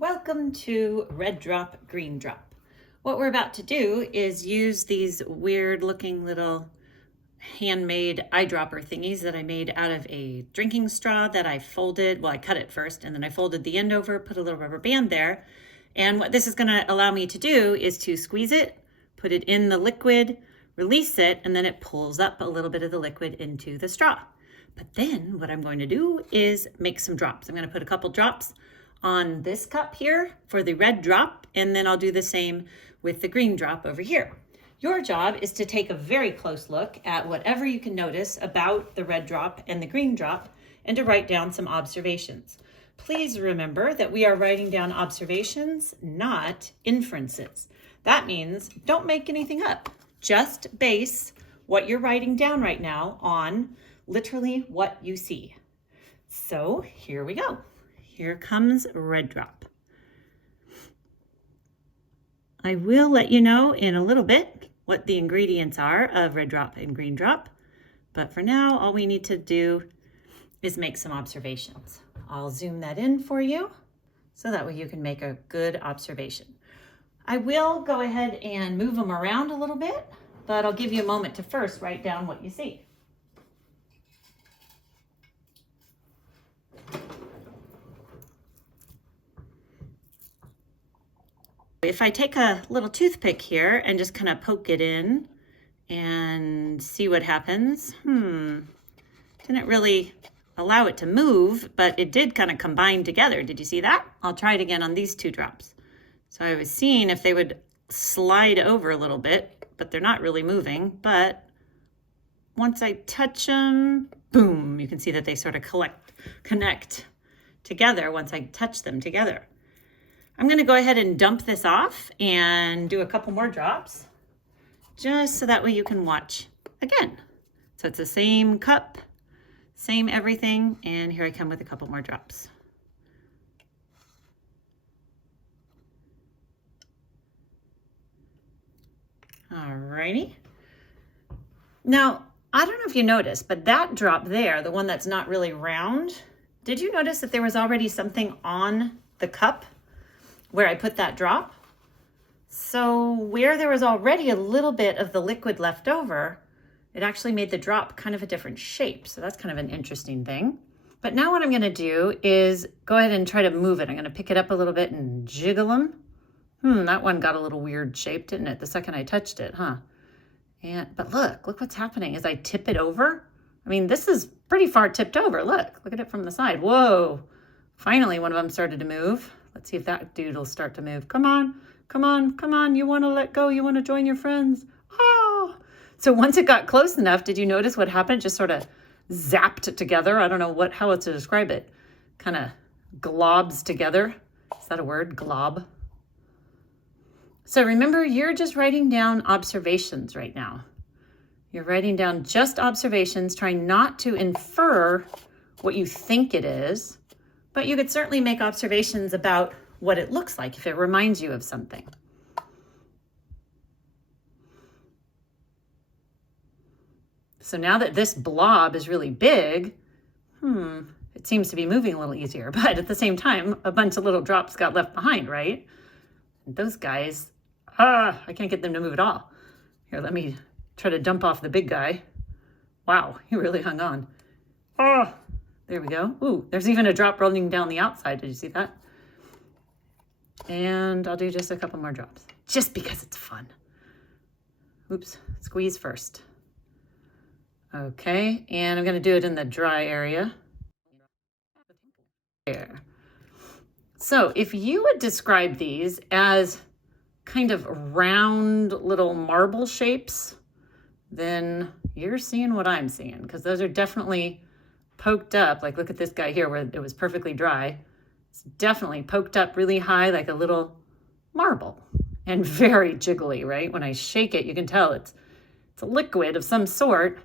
Welcome to Red Drop, Green Drop. What we're about to do is use these weird looking little handmade eyedropper thingies that I made out of a drinking straw that I folded. Well, I cut it first and then I folded the end over, put a little rubber band there. And what this is going to allow me to do is to squeeze it, put it in the liquid, release it, and then it pulls up a little bit of the liquid into the straw. But then what I'm going to do is make some drops. I'm going to put a couple drops on this cup here for the red drop, and then I'll do the same with the green drop over here. Your job is to take a very close look at whatever you can notice about the red drop and the green drop and to write down some observations. Please remember that we are writing down observations, not inferences. That means don't make anything up. Just base what you're writing down right now on literally what you see. So here we go. Here comes red drop. I will let you know in a little bit what the ingredients are of red drop and green drop, but for now, all we need to do is make some observations. I'll zoom that in for you so that way you can make a good observation. I will go ahead and move them around a little bit, but I'll give you a moment to first write down what you see. If I take a little toothpick here and just kind of poke it in and see what happens, didn't really allow it to move, but it did kind of combine together. Did you see that? I'll try it again on these two drops. So I was seeing if they would slide over a little bit, but they're not really moving. But once I touch them, boom, you can see that they sort of connect together once I touch them together. I'm going to go ahead and dump this off and do a couple more drops just so that way you can watch again. So it's the same cup, same everything, and here I come with a couple more drops. Alrighty. Now, I don't know if you noticed, but that drop there, the one that's not really round, did you notice that there was already something on the cup where I put that drop? So where there was already a little bit of the liquid left over, it actually made the drop kind of a different shape. So that's kind of an interesting thing. But now what I'm going to do is go ahead and try to move it. I'm going to pick it up a little bit and jiggle them. That one got a little weird shape, didn't it? The second I touched it, but look what's happening as I tip it over. I mean, this is pretty far tipped over. Look at it from the side. Whoa, finally one of them started to move. Let's see if that dude will start to move. Come on, come on, come on. You want to let go. You want to join your friends. Oh. So once it got close enough, did you notice what happened? It just sort of zapped together. I don't know how else to describe it. Kind of globs together. Is that a word? Glob. So remember, you're just writing down observations right now. You're writing down just observations, trying not to infer what you think it is. But you could certainly make observations about what it looks like if it reminds you of something. So now that this blob is really big, it seems to be moving a little easier. But at the same time, a bunch of little drops got left behind, right? And those guys, I can't get them to move at all. Here, let me try to dump off the big guy. Wow, he really hung on. Oh. There we go. Ooh, there's even a drop rolling down the outside. Did you see that? And I'll do just a couple more drops, just because it's fun. Oops, squeeze first. Okay, and I'm gonna do it in the dry area. There. So if you would describe these as kind of round little marble shapes, then you're seeing what I'm seeing, because those are definitely poked up. Like, look at this guy here where it was perfectly dry. It's definitely poked up really high like a little marble and very jiggly, right? When I shake it, you can tell it's a liquid of some sort,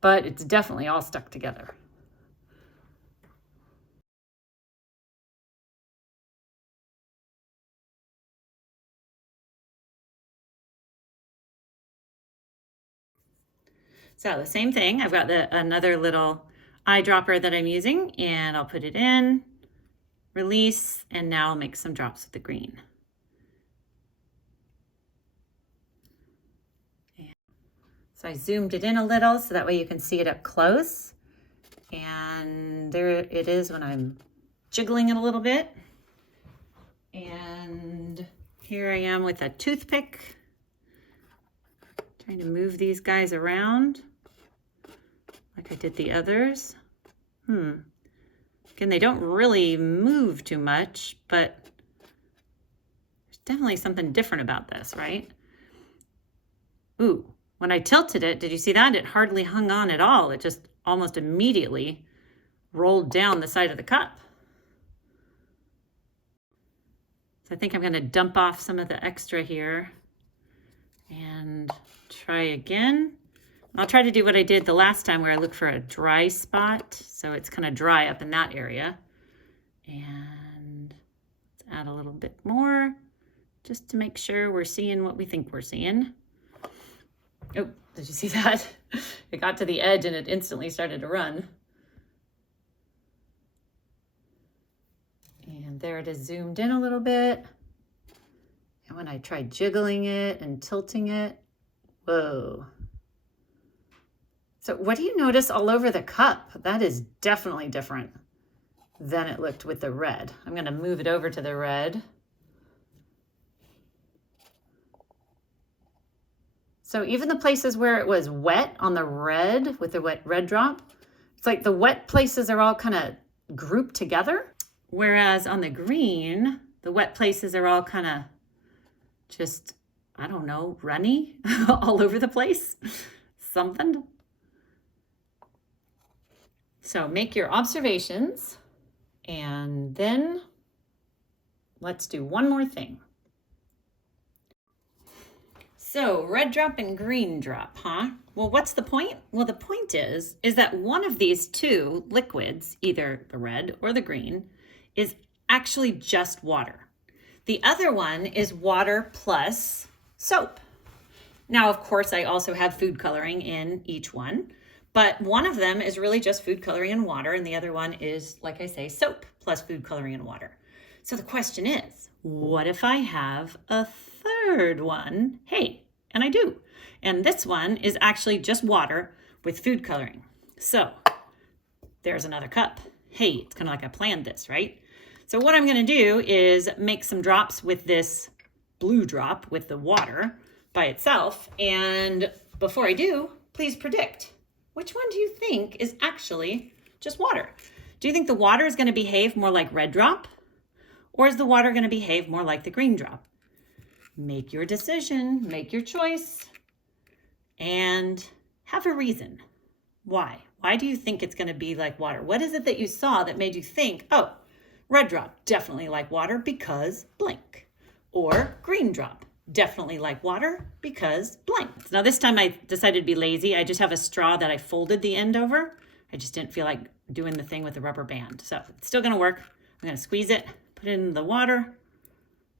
but it's definitely all stuck together. So the same thing, I've got another little eyedropper that I'm using, and I'll put it in release, and now I'll make some drops with the green. So I zoomed it in a little so that way you can see it up close. And there it is when I'm jiggling it a little bit. And here I am with a toothpick, trying to move these guys around like I did the others. Again, they don't really move too much, but there's definitely something different about this, right? Ooh, when I tilted it, did you see that? It hardly hung on at all. It just almost immediately rolled down the side of the cup. So I think I'm going to dump off some of the extra here and try again. I'll try to do what I did the last time where I looked for a dry spot. So it's kind of dry up in that area. And let's add a little bit more just to make sure we're seeing what we think we're seeing. Oh, did you see that? It got to the edge and it instantly started to run. And there it is zoomed in a little bit. And when I tried jiggling it and tilting it, whoa. So what do you notice all over the cup? That is definitely different than it looked with the red. I'm going to move it over to the red. So even the places where it was wet on the red with the wet red drop, it's like the wet places are all kind of grouped together. Whereas on the green, the wet places are all kind of just, I don't know, runny all over the place, something. So make your observations and then let's do one more thing. So red drop and green drop, huh? Well, what's the point? Well, the point is that one of these two liquids, either the red or the green, is actually just water. The other one is water plus soap. Now, of course, I also have food coloring in each one, but one of them is really just food coloring and water, and the other one is, like I say, soap plus food coloring and water. So the question is, what if I have a third one? Hey, and I do. And this one is actually just water with food coloring. So there's another cup. Hey, it's kind of like I planned this, right? So what I'm going to do is make some drops with this blue drop with the water by itself. And before I do, please predict, which one do you think is actually just water? Do you think the water is going to behave more like red drop? Or is the water going to behave more like the green drop? Make your decision, make your choice, and have a reason. Why? Why do you think it's going to be like water? What is it that you saw that made you think, oh, red drop, definitely like water because blank. Or green drop, definitely like water because blank. Now this time I decided to be lazy. I just have a straw that I folded the end over. I just didn't feel like doing the thing with the rubber band. So it's still going to work. I'm going to squeeze it, put it in the water,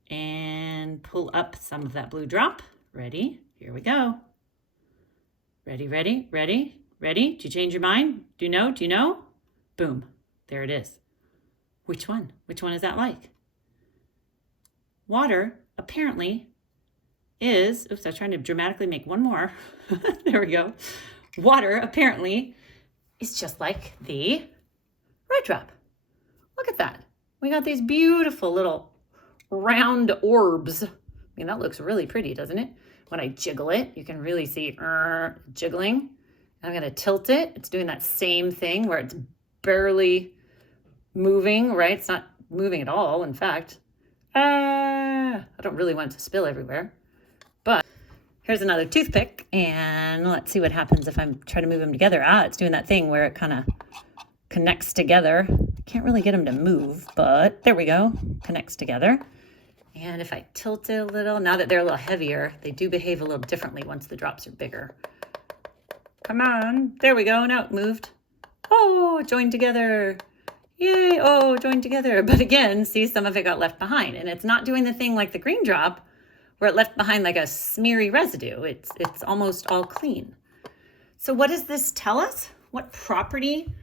and pull up some of that blue drop. Ready? Here we go. Ready, ready, ready, ready? Did you change your mind? Do you know? Do you know? Boom. There it is. Which one? Which one is that like? Water apparently is, oops, I was trying to dramatically make one more. There we go. Water apparently is just like the red drop. Look at that. We got these beautiful little round orbs. I mean, that looks really pretty, doesn't it? When I jiggle it, you can really see jiggling. I'm going to tilt it. It's doing that same thing where it's barely moving, right? It's not moving at all, in fact. I don't really want it to spill everywhere. But here's another toothpick, and let's see what happens if I'm trying to move them together. It's doing that thing where it kind of connects together. Can't really get them to move, but there we go. Connects together. And if I tilt it a little, now that they're a little heavier, they do behave a little differently once the drops are bigger. Come on. There we go. Now it moved. Oh, joined together. Yay. Oh, joined together. But again, see, some of it got left behind. And it's not doing the thing like the green drop where it left behind like a smeary residue. It's almost all clean. So what does this tell us? What property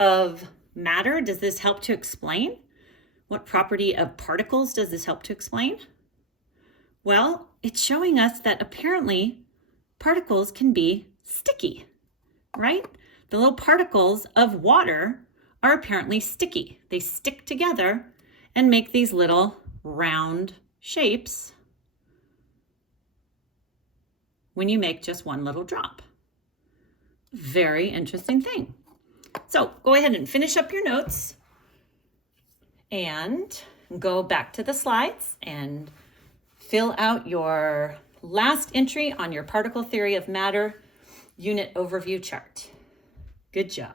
of matter does this help to explain? What property of particles does this help to explain? Well, it's showing us that apparently particles can be sticky, right? The little particles of water are apparently sticky. They stick together and make these little round shapes when you make just one little drop. Very interesting thing. So go ahead and finish up your notes and go back to the slides and fill out your last entry on your particle theory of matter unit overview chart. Good job.